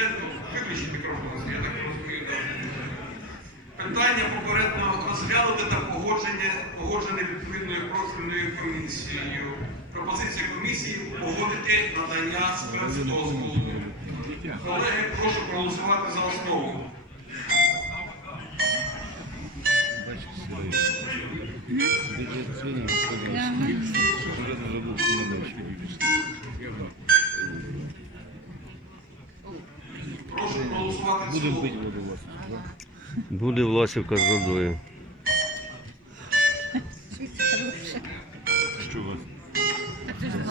президенту виключить мікрофон, я так розумію. Питання попередньо розглянути та погоджене відповідною профільною комісією. Пропозиція комісії погодити надання спецдозволу. Колеги, прошу проголосувати за основу. Я проголосувати в цілому. Буде Власівка з водою.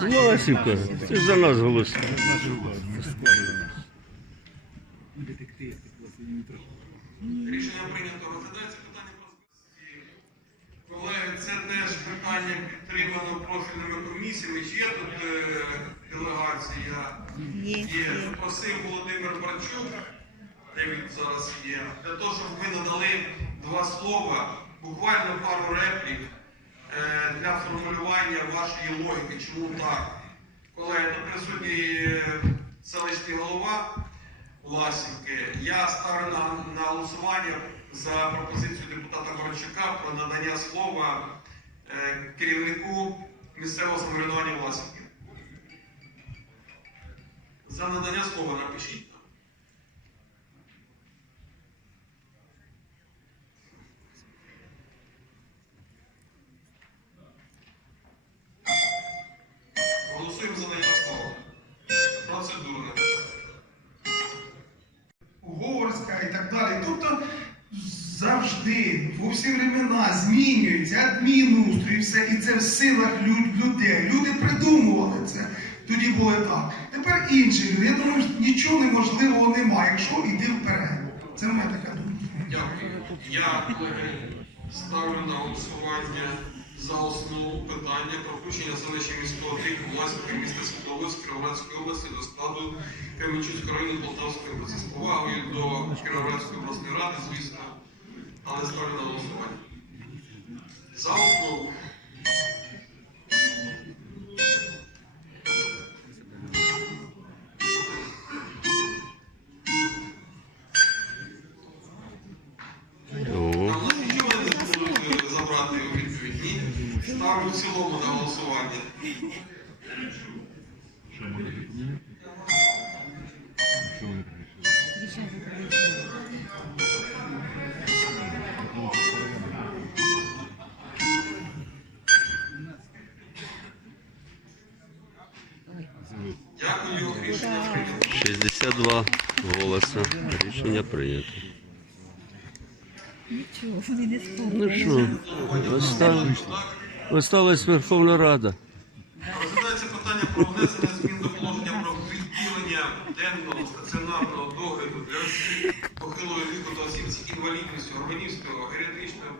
Власівка, ти ж за нас голосує. Рішення прийнято. Розглядається питання про. Колеги, це теж питання підтримано профільними комісіями. Чи є тут е, делегація? Є, Є. є. Запросив Володимир Барчук, де він зараз є, для того, щоб ви надали два слова, буквально пару реплік е, для формулювання вашої логіки. Чому так? Колеги, тут присутній е, селищний голова Власівки. Я ставлю на, на голосування за пропозицію депутата Борчука про надання слова е, керівнику місцевого самоврядування Власівки. За надання слова напишіть. Угорська і так далі. Тобто завжди, в усі времена змінюється адмінустрій, все, і це в силах людей. Люди придумували це. Тоді було так. Тепер інші люди. Я думаю, що нічого неможливого немає, якщо йди вперед. Це моя така думка. Дякую. Я ставлю на голосування за основу питання про включення селища міського типу власників міста Світловодськ Кіровоградської області до складу Кременчуцького району Полтавської області. З повагою до Кіровоградської обласної ради, звісно, але ставлю на голосування. Ставлю в цілому на голосування. Дякую, рішення прийнято. 62 голоси. Рішення прийнято. Нічого, вони не Ну що, осталась, осталась Верховна Рада. Розглядається питання про внесення змін до положення про відділення денного стаціонарного догляду для осіб похилого віку та осіб з інвалідністю, органівського, геріатричного